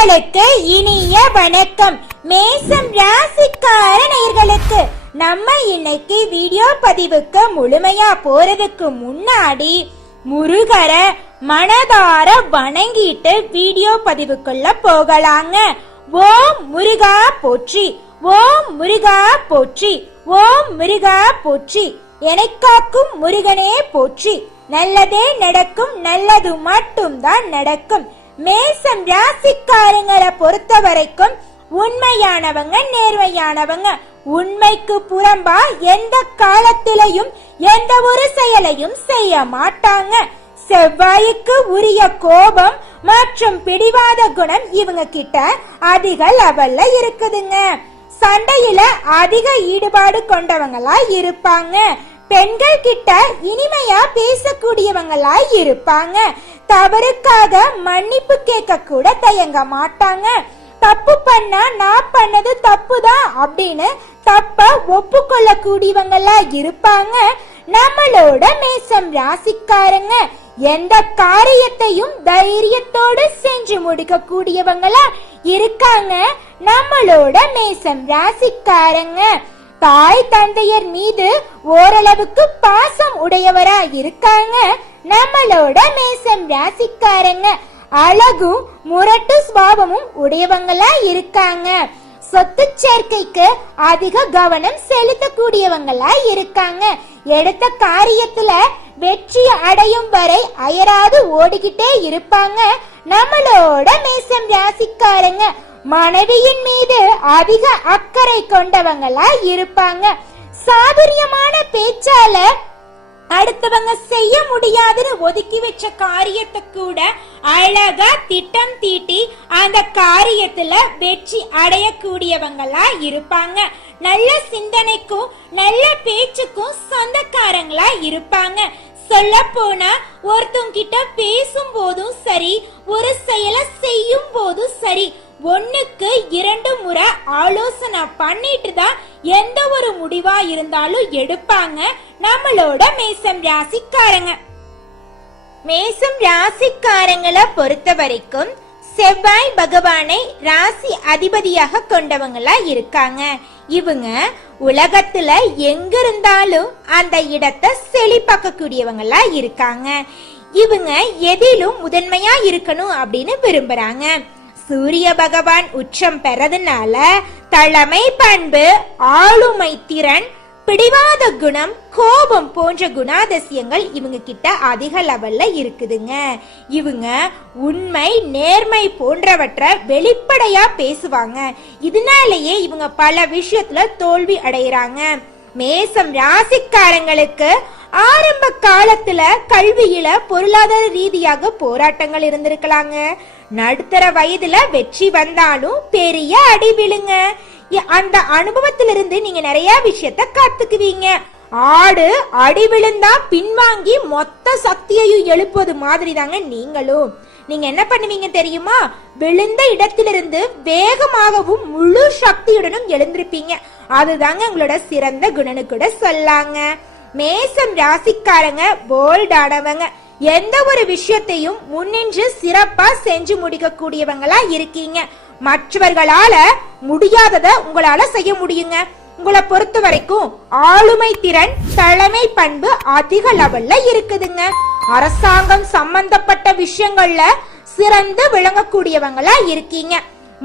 நேயர்களுக்கு இனிய வணக்கம். மேசம் ராசிக்கார நேயர்களுக்கு நம்ம இன்னைக்கு வீடியோ பதிவுக்கு முழுமையா போறதுக்கு முன்னாடி முருகர மனதார வணங்கிட்டு வீடியோ பதிவுக்குள்ள போகலாங்க. ஓம் முருகா போற்றி, ஓம் முருகா போற்றி, ஓம் முருகா போற்றி, எனக்காக்கும் முருகனே போற்றி. நல்லதே நடக்கும், நல்லது மட்டும்தான் நடக்கும். மேசம் ராசிக்காரங்களை பொறுத்த வரைக்கும் உண்மையானவங்க, நேர்மையானவங்க. உண்மைக்கு புறம்பா எந்த காலத்திலையும் எந்த ஒரு செயலையும் செய்ய மாட்டாங்க. செவ்வாய்க்கு உரிய கோபம் மற்றும் பிடிவாத குணம் இவங்க கிட்ட அதிக லெவல்ல இருக்குதுங்க. சண்டையில அதிக ஈடுபாடு கொண்டவங்களா இருப்பாங்க. பெண்கள் கிட்ட இனிமையா பேசக்கூடியவங்களா இருப்பாங்க. தவறுக்காக மன்னிப்பு கேட்க கூட தயங்க மாட்டாங்க. தப்பு பண்ணா நான் பண்ணது தப்புதான் அப்படின்னு தப்ப ஒப்புக்கொள்ள கூடியவங்களா இருப்பாங்க நம்மளோட மேசம் ராசிக்காரங்க. எந்த காரியத்தையும் தைரியத்தோடு செஞ்சு முடிக்க கூடியவங்களா இருக்காங்க நம்மளோட மேசம் ராசிக்காரங்க. தாய் தந்தையர் மீது ஓரளவுக்கு பாசம் உடையவரா இருக்காங்க நம்மளோட மேசம் ராசிக்காரங்க. அழகும் முரட்டு சுபாவமும் உடையவங்களா இருக்காங்க. சொத்து சேர்க்கைக்கு அதிக கவனம் செலுத்தக்கூடியவங்களா இருக்காங்க. எடுத்த காரியத்துல வெற்றி அடையும் வரை அயராது ஓடிக்கிட்டே இருப்பாங்க நம்மளோட மேசம் ராசிக்காரங்க. மனைவியின் மீது அதிக அக்கறை கொண்டவங்களா இருப்பாங்க. சாதுரியமான பேச்சால அடுத்தவங்க செய்ய முடியாதுன்னு ஒதுக்கி வச்ச காரியத்தை கூட அழகா திட்டம் தீட்டி அந்த காரியத்துல வெற்றி அடையக்கூடியவங்களா இருப்பாங்க. நல்ல சிந்தனைக்கும் நல்ல பேச்சுக்கும் சொந்தக்காரங்களா இருப்பாங்க. சொல்ல போனா ஒருத்தவங்க கிட்ட பேசும் போதும் சரி, ஒரு செயலை செய்யும் போதும் சரி, ஒண்ணுக்கு 2 முறை ஆலோசனை பண்ணிட்டு தான் எந்த ஒரு முடிவா இருந்தாலும் எடுப்பாங்க நம்மளோட மேசம் ராசிக்காரங்க. மேசம் ராசிக்காரங்களை பொறுத்த வரைக்கும் செவ்வாய் பகவானை ராசி அதிபதியாக கொண்டவங்களா இருக்காங்க. இவங்க உலகத்துல எங்க இருந்தாலும் அந்த இடத்தை செழிப்பாக்க கூடியவங்களா இருக்காங்க. இவங்க எதிலும் முதன்மையா இருக்கணும் அப்படின்னு விரும்புறாங்க. சூரிய பகவான் உச்சம் பெறதுனால தலைமை பண்பு, ஆளுமை திறன், பிடிவாத குணம், கோபம் போன்ற குணாதிசயங்கள் இவங்க கிட்ட அதிக லெவல்ல இருக்குதுங்க. இவங்க உண்மை, நேர்மை போன்றவற்றை வெளிப்படையா பேசுவாங்க. இதனாலேயே இவங்க பல விஷயத்துல தோல்வி அடைகிறாங்க. மேசம் ராசிக்காரங்களுக்கு ஆரம்ப காலத்துல கல்வியில பொருளாதார ரீதியாக போராட்டங்கள் இருந்திருக்கலாங்க. நடுத்தர வயதுல வெற்றி வந்தாலும் பெரிய அடி விழுங்க. அந்த அனுபவத்திலிருந்து நீங்க நிறைய விஷயத்த கத்துக்குவீங்க. ஆடு அடி விழுந்தா பின்வாங்கி மொத்த சக்தியையும் எழுப்புவது மாதிரி தாங்க நீங்களும். நீங்க என்ன பண்ணுவீங்க தெரியுமா? விழுந்த இடத்திலிருந்து வேகமாகவும் முழு சக்தியுடனும் எழுந்திருப்பீங்க. அதுதாங்க உங்களோட சிறந்த குணனு கூட சொல்லாங்க. மேசம் ராசிக்காரங்க போல்டானவங்க. எந்த ஒரு விஷயத்தையும் முன்னின்று சிறப்பா செஞ்சு முடிக்க கூடியவங்களா இருக்கீங்க. மற்றவர்களால முடியாதத உங்களால செய்ய முடியுங்க. உங்களை பொறுத்த வரைக்கும் ஆளுமை திறன், தலைமை பண்பு அதிக லெவல்ல இருக்குதுங்க. அரசாங்கம் சம்பந்தப்பட்ட விஷயங்கள்ல சிறந்து விளங்கக்கூடியவங்களா இருக்கீங்க.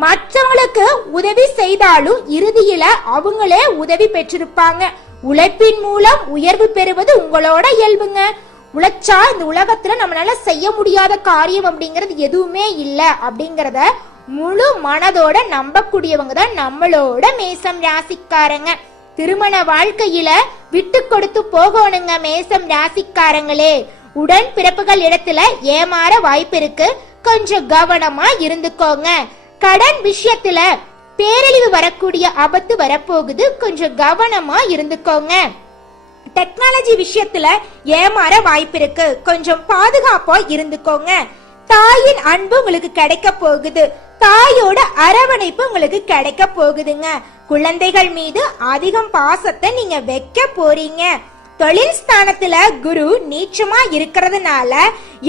மற்றவங்களுக்கு உதவி செய்தாலும் இறுதியில அவங்களே உதவி பெற்றிருப்பாங்க. உழைப்பின் மூலம் உயர்வு பெறுவது உங்களோட இயல்புங்க. உழைச்சா இந்த உலகத்துல நம்மளால செய்ய முடியாத காரியம் அப்படிங்கறது எதுவுமே இல்ல அப்படிங்கறத முழு மனதோட நம்பக்கூடியவங்க தான் நம்மளோட மேசம் ராசிக்காரங்க. திருமண வாழ்க்கையில விட்டு கொடுத்து போகணுங்க மேசம் ராசிக்காரங்களே. உடன் பிறப்புகள் இடத்துல ஏமாற வாய்ப்பு இருக்கு, கொஞ்சம் கவனமா இருந்துக்கோங்க. கடன் விஷயத்துல பேரழிவு வரக்கூடிய ஆபத்து வரப்போகுது, கொஞ்சம் கவனமா இருந்துக்கோங்க. டெக்னாலஜி விஷயத்துல ஏமாற வாய்ப்பு இருக்கு, கொஞ்சம் பாதுகாப்பா இருந்துக்கோங்க. தாயின் அன்பு உங்களுக்கு கிடைக்க போகுது, தாயோட அரவணைப்பு உங்களுக்கு கிடைக்க போகுதுங்க. குழந்தைகள் மீது அதிகம் பாசத்தை நீங்க வைக்க போறீங்க. தொழில் ஸ்தானத்துல குரு நீச்சமா இருக்கிறதுனால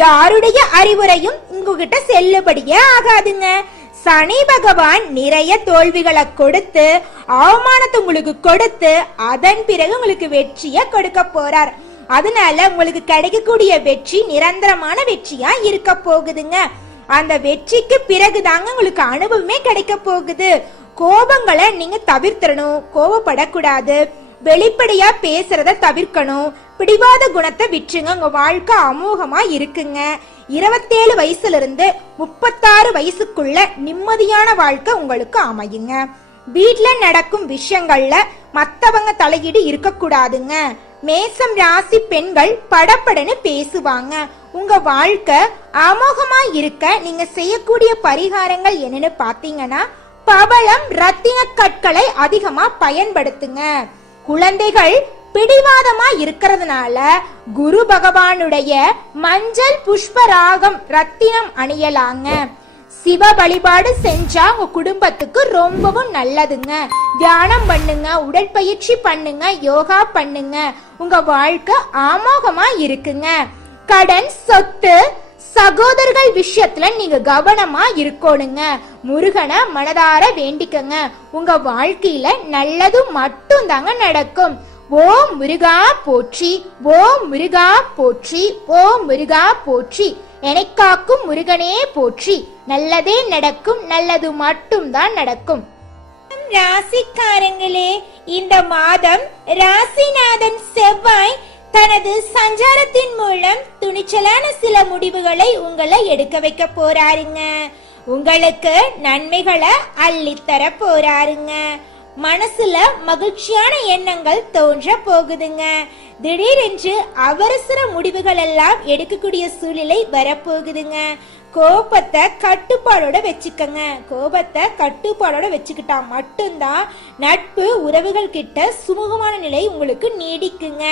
யாருடைய அறிவுரையும் உங்ககிட்ட செல்லுபடியே ஆகாதுங்க. சனி பகவான் நிறைய தோல்விகளை கொடுத்து அவமானத்தை உங்களுக்கு கொடுத்து அதன் பிறகு உங்களுக்கு வெற்றியை கொடுக்க போறார். அதனால உங்களுக்கு கிடைக்கக்கூடிய வெற்றி நிரந்தரமான வெற்றியா இருக்க போகுதுங்க. அந்த வெற்றிக்கு பிறகுதாங்க உங்களுக்கு அனுபவமே கிடைக்க போகுது. கோபங்களை நீங்க தவிர்த்தரணும், கோபப்படக்கூடாது, வெளிப்படையா பேசுறத தவிர்க்கணும், பிடிவாத குணத்தை விட்டுருங்க. உங்க வாழ்க்கை அமோகமா இருக்குங்க. 27 வயசுல இருந்து 36 வயசுக்குள்ள நிம்மதியான வாழ்க்கை உங்களுக்கு அமையுங்க. வீட்டுல நடக்கும் விஷயங்கள்ல மத்தவங்க தலையீடு இருக்கக்கூடாதுங்க. மேசம் ராசி பெண்கள் படப்படன்னு பேசுவாங்க. உங்க வாழ்க்கை அமோகமா இருக்க நீங்க செய்யக்கூடிய பரிகாரங்கள் என்னன்னு பாத்தீங்கன்னா, பவளம் ரத்தின கற்களை அதிகமா பயன்படுத்துங்க. குழந்தைகள் பிடிவாதமா இருக்கிறதுனால குரு பகவானுடைய மஞ்சள் புஷ்பராகம் ரத்தினம் அணியலாங்க. சிவ வழிபாடு செஞ்சா உங்க குடும்பத்துக்கு ரொம்பவும் நல்லதுங்க. தியானம் பண்ணுங்க, உடற்பயிற்சி பண்ணுங்க, யோகா பண்ணுங்க. உங்க வாழ்க்கை அமோகமா இருக்குங்க. கடன், சொத்து, சகோதரர்கள் விஷயத்துல நீங்க கவனமா இருக்கணுங்க. முருகனை மனதார வேண்டிக்கங்க. உங்க வாழ்க்கையில நல்லது மட்டும் தாங்க நடக்கும். ஓம் முருகா போற்றி, ஓம் முருகா போற்றி, ஓம் முருகா போற்றி, எனக்காக்கும் முருகனே போற்றி. நல்லதே நடக்கும், நல்லது மட்டும் தான் நடக்கும். ராசிக்காரங்களே, இந்த மாதம் ராசிநாதன் செவ்வாய் தனது சஞ்சாரத்தின் மூலம் துணிச்சலான சில முடிவுகளை உங்களை எடுக்க வைக்க போறாருங்க. உங்களுக்கு நன்மைகளை அள்ளித்தர போறாருங்க. மனசுல மகிழ்ச்சியான எண்ணங்கள் தோன்ற போகுதுங்க. திடீரென்று அவசர முடிவுகள் எல்லாம் எடுக்கக்கூடிய சூழ்நிலை வரப்போகுதுங்க. கோபத்தை கட்டுப்பாடோட வச்சுக்கங்க. கோபத்தை கட்டுப்பாடோட வச்சுக்கிட்டா மட்டும்தான் நட்பு உறவுகள் கிட்ட சுமூகமான நிலை உங்களுக்கு நீடிக்குங்க.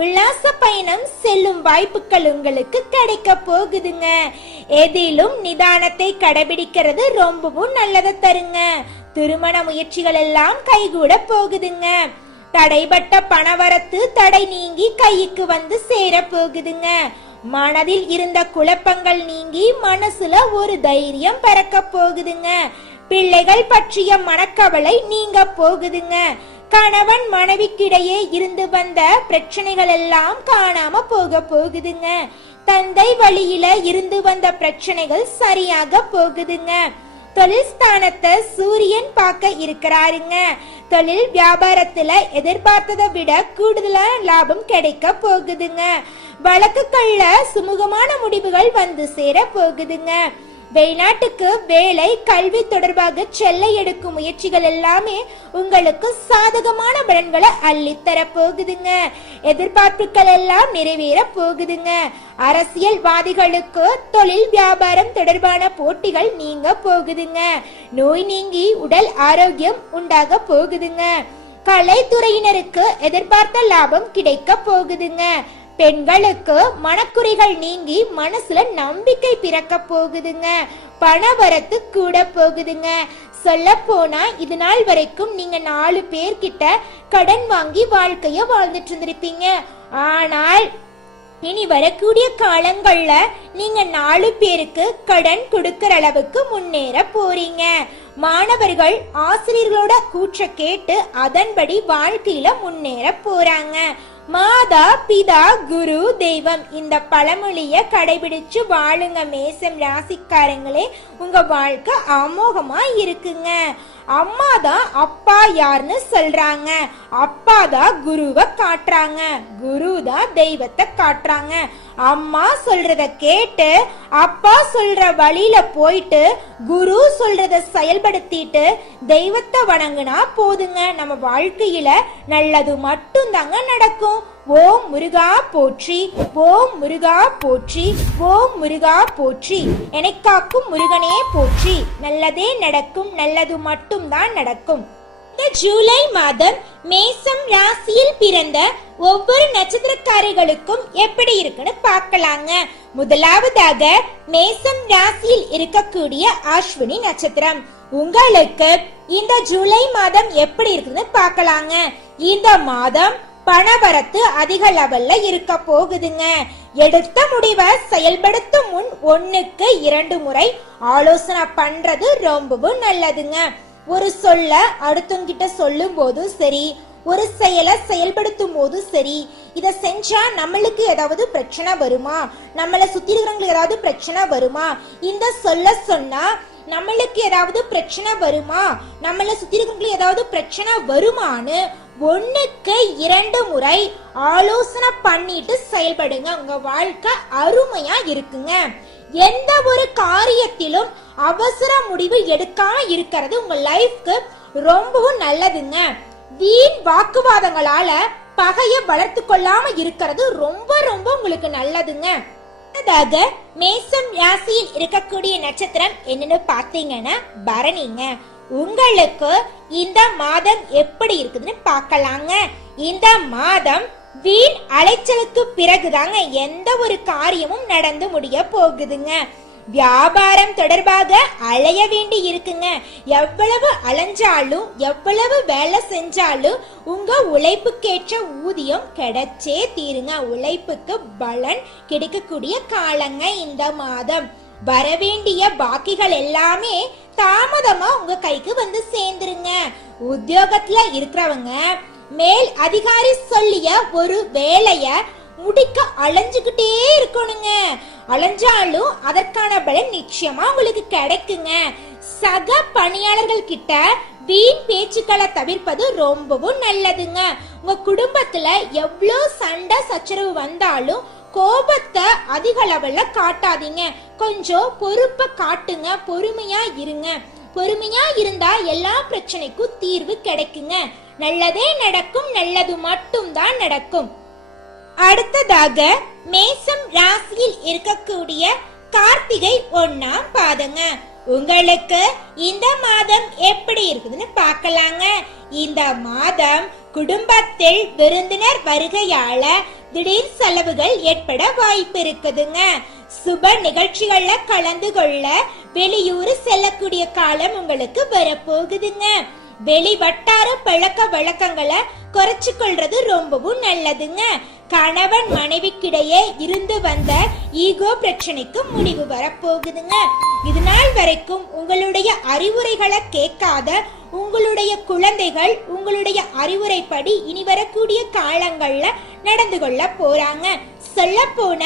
உல்லாச பயணம் செல்லும் வாய்ப்புகள் உங்களுக்கு கிடைக்க போகுதுங்க. எதிலும் நிதானத்தை கடைபிடிக்கிறது ரொம்பவும் நல்லதை தருங்க. திருமண முயற்சிகள் எல்லாம் கைகூட போகுதுங்க. தடைபட்ட பணவரத்து தடை நீங்கி கைக்கு வந்து சேர போகுதுங்க. மனதில் இருந்த குழப்பங்கள் நீங்கி மனசுல ஒரு தைரியம் பறக்க போகுதுங்க. பிள்ளைகள் பற்றிய மனக்கவலை நீங்க போகுதுங்க. கணவன் மனைவிக்கிடையே இருந்து வந்த பிரச்சனைகள் எல்லாம் காணாம போக போகுதுங்க. தந்தை வழியில இருந்து வந்த பிரச்சனைகள் சரியாக போகுதுங்க. தொழில் ஸ்தானத்தை சூரியன் பார்க்க இருக்கிறாருங்க. தொழில் வியாபாரத்துல எதிர்பார்த்ததை விட கூடுதலான லாபம் கிடைக்க போகுதுங்க. வழக்குகள்ல சுமூகமான முடிவுகள் வந்து சேர போகுதுங்க. வெளிநாட்டுக்கு வேலை, கல்வி தொடர்பாக செல்ல எடுக்கும் முயற்சிகள் எல்லாமே உங்களுக்கு சாதகமான பலன்களை அள்ளித்தர போகுதுங்க. எதிர்பார்ப்புகள் எல்லாம் நிறைவேற போகுதுங்க. அரசியல்வாதிகளுக்கு தொழில் வியாபாரம் தொடர்பான போட்டிகள் நீங்க போகுதுங்க. நோய் நீங்கி உடல் ஆரோக்கியம் உண்டாக போகுதுங்க. கலைத்துறையினருக்கு எதிர்பார்த்த லாபம் கிடைக்க போகுதுங்க. பெண்களுக்கு மனக்குறைகள் நீங்கி மனசுல நம்பிக்கை பிறக்க போகுதுங்க. பணவரத்து கூட போகுதுங்க. சொல்ல போனா இது நாள் வரைக்கும் நீங்க 4 பேர்கிட்ட கடன் வாங்கி வாழ்க்கைய வாழ்ந்துட்டு இருந்திருப்பீங்க. ஆனால் இனி வரக்கூடிய காலங்கள்ல நீங்க 4 பேருக்கு கடன் கொடுக்கற அளவுக்கு முன்னேற போறீங்க. மாணவர்கள் ஆசிரியர்களோட கூற்ற கேட்டு அதன்படி வாழ்க்கையில முன்னேற போறாங்க. மாதா பிதா குரு தெய்வம் இந்த பழமொழிய கடைபிடிச்சு வாழுங்க மேசம் ராசிக்காரங்களே. உங்க வாழ்க்கை அமோகமா இருக்குங்க. அம்மா தான் அப்பா யாருன்னு சொல்றாங்க. அப்பா தான் குருவை காட்டுறாங்க. குரு தான் தெய்வத்தை காட்டுறாங்க. அம்மா சொல்றத கேட்டு அப்பா சொல்ற வழியில போயிட்டு குரு சொல்றத செயல்படுத்திட்டு தெய்வத்தை வணங்குனா போதுங்க. நம்ம வாழ்க்கையில நல்லது மட்டும் தாங்க நடக்கும். ஓம் முருகா போற்றி, ஓம் முருகா போற்றி, ஓம் முருகா போற்றி, எனக்காக்கும் முருகனே போற்றி. நல்லதே நடக்கும், நல்லது மட்டும் தான் நடக்கும். இந்த ஜூலை மாதம் மேசம் ராசியில் பிறந்த ஒவ்வொரு நட்சத்திரக்காரர்களுக்கும் எப்படி இருக்குன்னு பார்க்கலாங்க. முதலாவதாக மேசம் ராசியில் இருக்கக்கூடிய அஸ்வினி நட்சத்திரம். உங்களுக்கு இந்த ஜூலை மாதம் எப்படி இருக்குன்னு பார்க்கலாங்க. இந்த மாதம் பணவரத்து அதிக லெவல்ல இருக்க போகுதுங்க. எடுத்த முடிவை செயல்படுத்தும் முன் 1க்கு 2 முறை ஆலோசனை பண்றது ரொம்பவும் நல்லதுங்க. ஒரு சொல்ல அடுத்தவங்கிட்ட சொல்லும் போதும் சரி, ஒரு செயலை செயல்படுத்தும் போதும் சரி, இத செஞ்சா நம்மளுக்கு ஏதாவது பிரச்சனை வருமா, நம்மளை சுத்தி இருக்கிறவங்களுக்கு ஏதாவது பிரச்சனை வருமா, இந்த சொல்ல சொன்னா நம்மளுக்கு ஏதாவது பிரச்சனை வருமா, நம்மளை சுத்தி இருக்கிறவங்களுக்கு ஏதாவது பிரச்சனை வருமானு 1க்கு 2 முறை ஆலோசனை பண்ணிட்டு செயல்படுங்க. உங்க வாழ்க்கை அருமையா இருக்குங்க. எந்த ஒரு காரியத்திலும் அவசர முடிவு எடுக்காம இருக்கிறது உங்க லைஃப்க்கு ரொம்பவும் நல்லதுங்க. வீண் வாக்குவாதங்களால பகைய வளர்த்து கொள்ளாம இருக்கிறது ரொம்ப ரொம்ப உங்களுக்கு நல்லதுங்க. மேசம் ராசியில் இருக்கக்கூடிய நட்சத்திரம் என்னன்னு பாத்தீங்கன்னா பரணிங்க. உங்களுக்கு இந்த மாதம் எப்படி இருக்குதுன்னு பார்க்கலாங்க. இந்த மாதம் வீண் அலைச்சலுக்கு பிறகுதாங்க எந்த ஒரு காரியமும் நடந்து முடிய போகுதுங்க. வியாபாரம் தொடர்பாக அலைய வேண்டி இருக்குங்க. எவ்வளவு அலைஞ்சாலும் எவ்வளவு வேலை செஞ்சாலும் உங்க உழைப்புக்கேற்ற ஊதியம் கிடைச்சே தீருங்க. உழைப்புக்கு பலன் கிடைக்கக்கூடிய காலங்க இந்த மாதம். வரவேண்டிய பாக்கிகள் எல்லாமே தாமதமா உங்க கைக்கு வந்து சேர்ந்துருங்க. உத்தியோகத்துல இருக்கிறவங்க மேல் அதிகாரி சொல்லிய ஒரு வேலைய முடிக்க அலைஞ்சுக்கிட்டே இருக்கணுங்க. அலைஞ்சாலும் அதற்கான பலன் நிச்சயமா உங்களுக்கு கிடைக்குங்க. சக பணியாளர்கள் கிட்ட வீண் பேச்சுக்களை தவிர்ப்பது ரொம்பவும் நல்லதுங்க. உங்க குடும்பத்துல எவ்வளவு சண்டை சச்சரவு வந்தாலும் கோபத்தை அதிக லெவல்ல காட்டாதீங்க. கொஞ்சம் பொறுப்பை காட்டுங்க. பொறுமையா இருங்க. பொறுமையா இருந்தா எல்லா பிரச்சனைக்கும் தீர்வு கிடைக்குங்க. நல்லதே நடக்கும். நல்லது மட்டும் தான் நடக்கும். அடுத்ததாக மேசம் ராசியில் இருக்கக்கூடிய கார்த்திகை 1ஆம் பாதங்க. உங்களுக்கு இந்த மாதம் எப்படி இருக்குதுன்னு பார்க்கலாங்க. இந்த மாதம் குடும்பத்தில் விருந்தினர் வருகையால திடீர் செலவுகள் ஏற்பட வாய்ப்பு இருக்குதுங்க. சுப நிகழ்ச்சிகள்ல கலந்து கொள்ள வெளியூர் செல்லக்கூடிய காலம் உங்களுக்கு வரப்போகுதுங்க. வெளி வட்டார பழக்க வழக்கங்களை குறைச்சு கொள்றது ரொம்பவும் நல்லதுங்க. கணவன் மனைவிக்கிடையே இருந்து வந்த ஈகோ பிரச்சனைக்கு முடிவு வரப்போகுதுங்க. இது நாள் வரைக்கும் உங்களுடைய அறிவுரைகளை கேட்காத உங்களுடைய குழந்தைகள் உங்களுடைய அறிவுரைப்படி இனி வரக்கூடிய காலங்கள்ல நடந்து கொள்ள போறாங்க. சொல்ல போன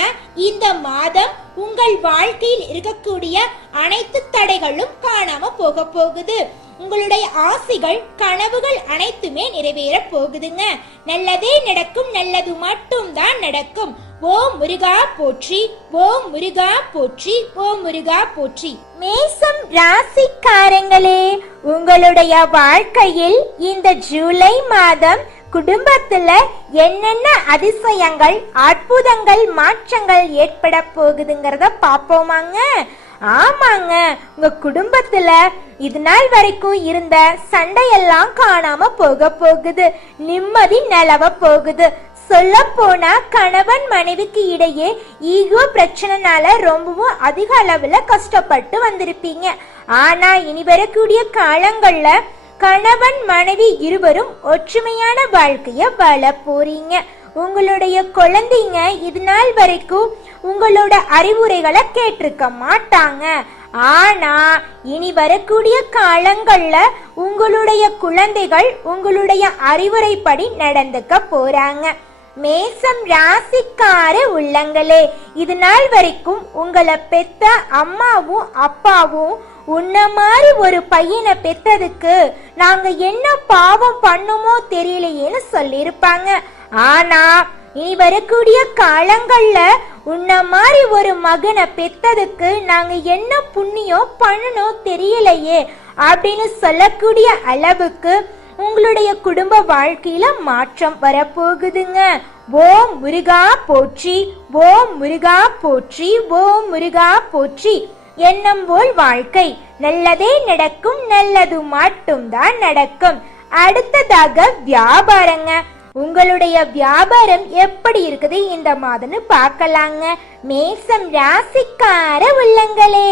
இந்த மாதம் உங்கள் வாழ்க்கையில் இருக்கக்கூடிய அனைத்து தடைகளும் காணாம போக போகுது. உங்களுடைய ஆசைகள் கனவுகள் அனைத்துமே நிறைவேற போகுதுங்க. நல்லதே நடக்கும். நல்லது மட்டும் தான் நடக்கும். ஓம் முருகா போற்றி, ஓம் முருகா போற்றி, ஓம் முருகா போற்றி. மேசம் ராசிக்காரங்களே, உங்களுடைய வாழ்க்கையில் இந்த ஜூலை மாதம் குடும்பத்துல என்னென்ன அதிசயங்கள் அற்புதங்கள் மாற்றங்கள் ஏற்பட போகுதுங்கிறத பாப்போமாங்க. ஆமாங்க, உங்க குடும்பத்துல இது நாள் வரைக்கும் இருந்த சண்டையெல்லாம் காணாம போக போகுது. நிம்மதி நிலவ போகுது. சொல்ல போனா கணவன் மனைவிக்கு இடையே ஈகோ பிரச்சனைனால ரொம்பவும் அதிக அளவுல கஷ்டப்பட்டு வந்திருப்பீங்க. ஆனா இனி வரக்கூடிய காலங்கள்ல கணவன் மனைவி இருவரும் ஒற்றுமையான வாழ்க்கைய வாழ போறீங்க. உங்களுடைய குழந்தைங்க இது நாள் வரைக்கும் உங்களோட அறிவுரைகளை கேட்டிருக்க மாட்டாங்க. ஆனா இனி வரக்கூடிய காலங்கள்ல உங்களுடைய குழந்தைகள் உங்களுடைய அறிவுரைப்படி நடந்துக்க போறாங்க. மேசம் ராசிக்கார உள்ளங்களே, இது நாள் வரைக்கும் உங்களை பெத்த அம்மாவும் அப்பாவும் உன்ன மாதிரி ஒரு பையனை பெத்ததுக்கு நாங்க என்ன பாவம் பண்ணுமோ தெரியலையேன்னு சொல்லியிருப்பாங்க. ஆனா இனி வரக்கூடிய காலங்கள்ல உன்ன மாதிரி ஒரு மகனை பெத்ததுக்கு நாங்க என்ன புண்ணியம் பண்ணணும் தெரியலையே அப்படின்னு சொல்லக்கூடிய அளவுக்கு உங்களுடைய குடும்ப வாழ்க்கையில மாற்றம் வரப்போகுதுங்க. ஓம் முருகா போற்றி, ஓம் முருகா போற்றி, ஓம் முருகா போற்றி. எண்ணம் போல் வாழ்க்கை. நல்லதே நடக்கும். நல்லது மட்டும் தான் நடக்கும். அடுத்ததாக வியாபாரங்க. உங்களுடைய வியாபாரம் எப்படி இருக்குது இந்த மாதம்னு பார்க்கலாங்க. மேசம் ராசிக்கார உள்ளங்களே,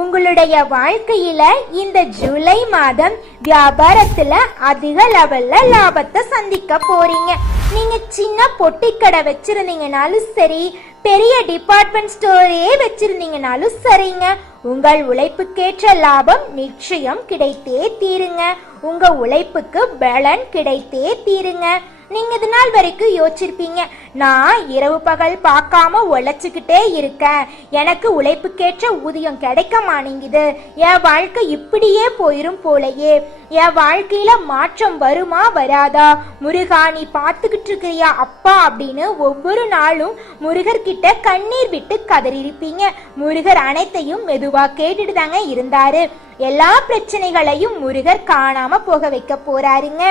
உங்களுடைய வாழ்க்கையில இந்த ஜூலை மாதம் வியாபாரத்துல அதிக லெவல்ல லாபத்தை சந்திக்க போறீங்க. நீங்க சின்ன பொட்டி கடை வச்சிருந்தீங்கனாலும் சரி, பெரிய டிபார்ட்மெண்ட் ஸ்டோரே வச்சிருந்தீங்கனாலும் சரிங்க, உங்கள் உழைப்புக்கேற்ற லாபம் நிச்சயம் கிடைத்தே தீருங்க. உங்க உழைப்புக்கு பலன் கிடைத்தே தீருங்க. நீங்க இது நாள் வரைக்கும் யோசிச்சிருப்பீங்க, நான் இரவு பகல் பார்க்காம உழைச்சுக்கிட்டே இருக்கேன், எனக்கு உழைப்புக்கேற்ற ஊதியம் கிடைக்க மாட்டேங்குது, என் வாழ்க்கை இப்படியே போயிரும் போலயே, என் வாழ்க்கையில மாற்றம் வருமா வராதா, முருகா நீ பார்த்துக்கிட்டு இருக்கிறியா அப்பா அப்படின்னு ஒவ்வொரு நாளும் முருகர்கிட்ட கண்ணீர் விட்டு கதறியிருப்பீங்க. முருகர் அனைத்தையும் மெதுவா கேட்டுட்டு தாங்க இருந்தாரு. எல்லா பிரச்சனைகளையும் முருகர் காணாம போக வைக்க போறாருங்க.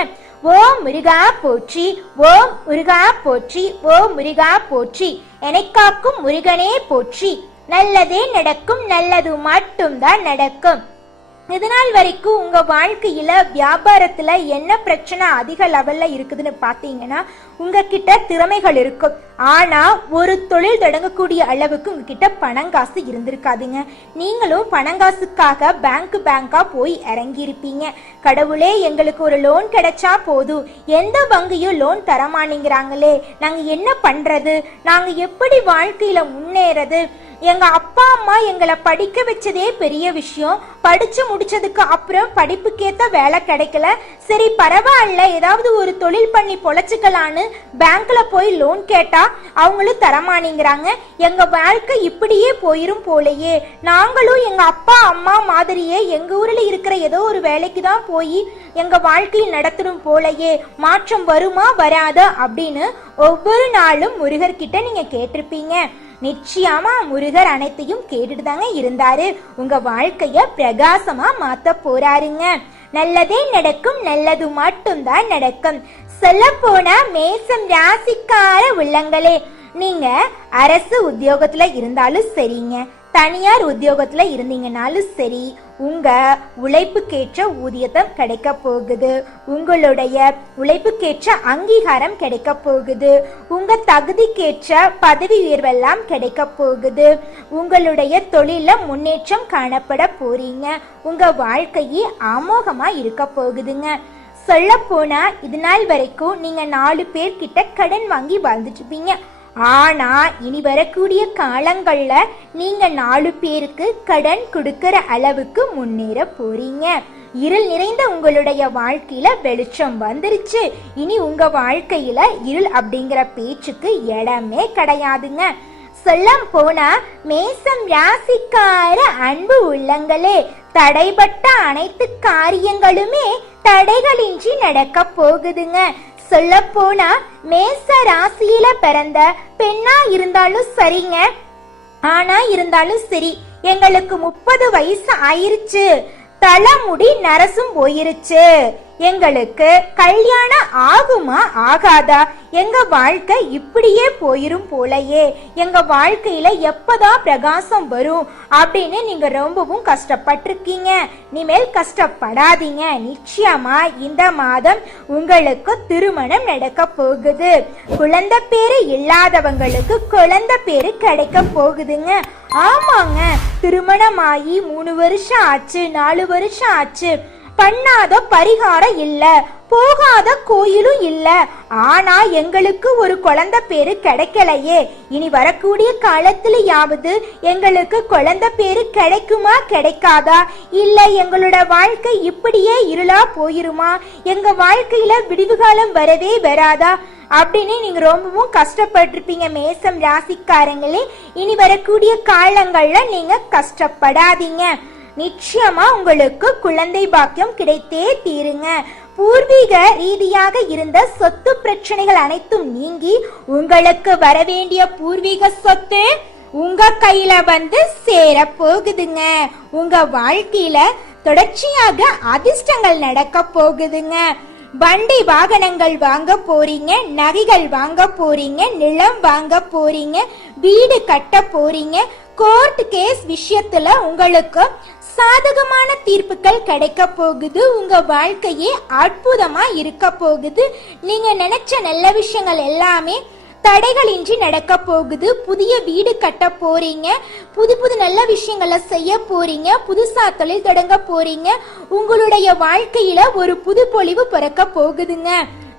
ஓ முருகா போற்றி, ஓ முருகா போற்றி, ஓ முருகா போற்றி, என்னை காக்கும் முருகனே போற்றி. நல்லதே நடக்கும், நல்லது மட்டும்தான் நடக்கும். இதனால் வரைக்கும் உங்க வாழ்க்கையில வியாபாரத்துல என்ன பிரச்சனை அதிக லெவல்ல இருக்குதுன்னு பாத்தீங்கன்னா, உங்ககிட்ட திறமைகள் இருக்கும், ஆனா ஒரு தொழில் தொடங்கக்கூடிய அளவுக்கு உங்ககிட்ட பணங்காசு இருந்திருக்காதுங்க. நீங்களும் பணங்காசுக்காக பேங்கா போய் இறங்கி இருப்பீங்க. கடவுளே எங்களுக்கு ஒரு லோன் கிடைச்சா போதும், எந்த வங்கியும் லோன் தரமாட்டேங்கிறாங்களே, நாங்க என்ன பண்றது, நாங்க எப்படி வாழ்க்கையில முன்னேறது, எங்க அப்பா அம்மா எங்களை படிக்க வச்சதே பெரிய விஷயம், படிச்சு முடிச்சதுக்கு அப்புறம் படிப்புக்கேத்த வேலை கிடைக்கல, சரி பரவாயில்ல ஏதாவது ஒரு தொழில் பண்ணி பொழைச்சுக்கலான்னு பேங்க்ல போய் லோன் கேட்டா அவங்களும் தரமாட்டேங்கிறாங்க, எங்க வாழ்க்கை இப்படியே போயிரும் போலயே, நாங்களும் எங்க அப்பா அம்மா மாதிரியே எங்க ஊர்ல இருக்கிற ஏதோ ஒரு வேலைக்கு தான் போய் எங்க வாழ்க்கையை நடத்தணும் போலயே, மாற்றம் வருமா வராதா அப்படின்னு ஒவ்வொரு நாளும் முருகர்கிட்ட நீங்க கேட்டிருப்பீங்க. நிச்சயமா முருகர் அனைத்தையும் கேட்டுட்டு தாங்க இருந்தாரு. உங்க வாழ்க்கைய பிரகாசமா மாத்த போறாருங்க. நல்லதே நடக்கும், நல்லது மட்டும்தான் நடக்கும். சொல்ல போனா மேசம் ராசிக்கார உள்ளங்களே, நீங்க அரசு உத்தியோகத்துல இருந்தாலும் சரிங்க, தனியார் உத்தியோகத்துல இருந்தீங்கனாலும் சரி, உங்க உழைப்புக்கேற்ற ஊதியத்தை கிடைக்க போகுது, உங்களுடைய உழைப்புக்கேற்ற அங்கீகாரம் கிடைக்க போகுது, உங்க தகுதிக்கேற்ற பதவி உயர்வெல்லாம் கிடைக்க போகுது, உங்களுடைய தொழில முன்னேற்றம் காணப்பட போறீங்க, உங்க வாழ்க்கையே அமோகமா இருக்க போகுதுங்க. சொல்ல போனா இது நாள் வரைக்கும் நீங்க 4 பேர்கிட்ட கடன் வாங்கி வாழ்ந்துட்டு இருப்பீங்க. ஆனா இனி வரக்கூடிய காலங்கள்ல நீங்க 4 பேருக்கு கடன் கொடுக்கிற அளவுக்கு முன்னேற போறீங்க. இருள் நிறைந்த உங்களுடைய வாழ்க்கையில வெளிச்சம் வந்துருச்சு. இனி உங்க வாழ்க்கையில இருள் அப்படிங்கிற பேச்சுக்கு இடமே கிடையாதுங்க. சொல்ல போனா மேசம் ராசிக்கார அன்பு உள்ளங்களே, தடைப்பட்ட அனைத்து காரியங்களுமே தடைகளின்றி நடக்க போகுதுங்க. சொல்ல போனா மேச ராசியில பிறந்த பெண்ணா இருந்தாலும் சரிங்க, ஆனா இருந்தாலும் சரி, எங்களுக்கு 30 வயசு ஆயிருச்சு, தலைமுடி நரசும் போயிருச்சு, எங்களுக்கு கல்யாணம் ஆகுமா ஆகாதா, எங்க வாழ்க்கை இப்படியே போயிரும் போலயே, எங்க வாழ்க்கையில எப்பதான் பிரகாசம் வரும் அப்படின்னு நீங்க ரொம்பவும் கஷ்டப்பட்டிருக்கீங்க. இனிமேல் கஷ்டப்படாதீங்க. நிச்சயமா இந்த மாதம் உங்களுக்கு திருமணம் நடக்க போகுது. குழந்தை பேரு இல்லாதவங்களுக்கு குழந்தை பேரு கிடைக்க போகுதுங்க. ஆமாங்க, திருமணமாகி 3 வருஷம் ஆச்சு, 4 வருஷம் ஆச்சு, பண்ணாத பரிகாரம் இல்ல, போகாத கோயிலும் இல்ல, ஆனா எங்களுக்கு ஒரு குழந்தை பேரு கிடைக்கலையே, இனி வரக்கூடிய காலத்திலயாவது எங்களுக்கு குழந்தை பேரு கிடைக்குமா கிடைக்காதா, இல்ல எங்களோட வாழ்க்கை இப்படியே இருளா போயிருமா, எங்க வாழ்க்கையில விடிவு காலம் வரவே வராதா அப்படின்னு நீங்க ரொம்பவும் கஷ்டப்பட்டிருப்பீங்க. மேசம் ராசிக்காரங்களே, இனி வரக்கூடிய காலங்கள்ல நீங்க கஷ்டப்படாதீங்க. நிச்சயமா உங்களுக்கு குழந்தை பாக்கியம் கிடைத்தே தீருங்க. பூர்வீக ரீதியாக இருந்த சொத்து பிரச்சனைகள் அனைத்தும் நீங்கி உங்களுக்கு வரவேண்டிய பூர்வீக சொத்து உங்க கையில வந்து சேர போகுதுங்க. உங்க வாழ்க்கையில தொடர்ச்சியாக அதிர்ஷ்டங்கள் நடக்க போகுதுங்க. வண்டி வாகனங்கள் வாங்க போறீங்க, நகைகள் வாங்க போறீங்க, நிலம் வாங்க போறீங்க, வீடு கட்ட போறீங்க, கோர்ட் கேஸ் விஷயத்துல உங்களுக்கு சாதகமான தீர்ப்புகள் கிடைக்க போகுது. உங்க வாழ்க்கையே அற்புதமா இருக்க போகுது. நீங்க நினைச்ச நல்ல விஷயங்கள் எல்லாமே தடைகளின்றி நடக்க போகுது. புதிய வீடு கட்ட போறீங்க, புது நல்ல விஷயங்களை செய்ய போறீங்க, புதுசா தொழில் தொடங்க போறீங்க. உங்களுடைய வாழ்க்கையில ஒரு புது பொலிவு பிறக்க போகுதுங்க.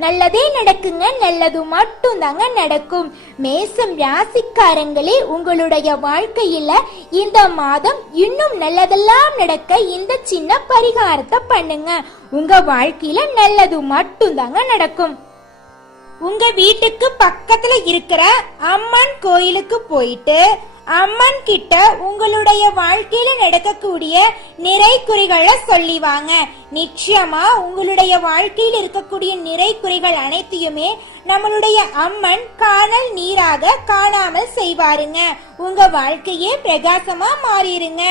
நல்லதே நடக்குங்க, நல்லது மட்டும் தாங்க நடக்கும். மேசம் ராசிக்காரங்களே, உங்களுடைய வாழ்க்கையில இந்த மாதம் இன்னும் நல்லதெல்லாம் நடக்க இந்த சின்ன பரிகாரத்தை பண்ணுங்க. உங்க வாழ்க்கையில நல்லது மட்டும் தாங்க நடக்கும். உங்க வீட்டுக்கு பக்கத்துல இருக்கிற அம்மன் கோயிலுக்கு போயிட்டு அம்மன் கிட்ட உங்களுடைய வாழ்க்கையில நடக்கக்கூடிய நிறை குறைகளை சொல்லி வாங்க. நிச்சயமா உங்களுடைய வாழ்க்கையில் இருக்கக்கூடிய நிறை குறைகள் அனைத்தையுமே நம்மளுடைய அம்மன் காணல் நீராக காணாமல் செய்வாருங்க. உங்க வாழ்க்கையே பிரகாசமா மாறிடுங்க.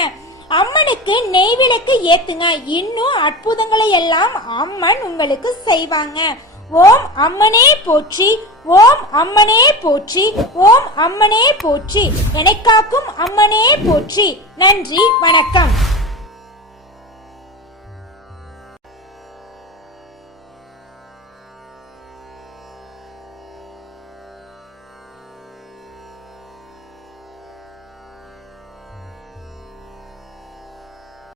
அம்மனுக்கு நெய் விளக்கு ஏத்துங்க. இன்னும் அற்புதங்களை எல்லாம் அம்மன் உங்களுக்கு செய்வாங்க. ஓம் அம்மனே போற்றி, ஓம் அம்மனே போற்றி, ஓம் அம்மனே போற்றி, எனக்காக்கும் அம்மனே போற்றி. நன்றி, வணக்கம்.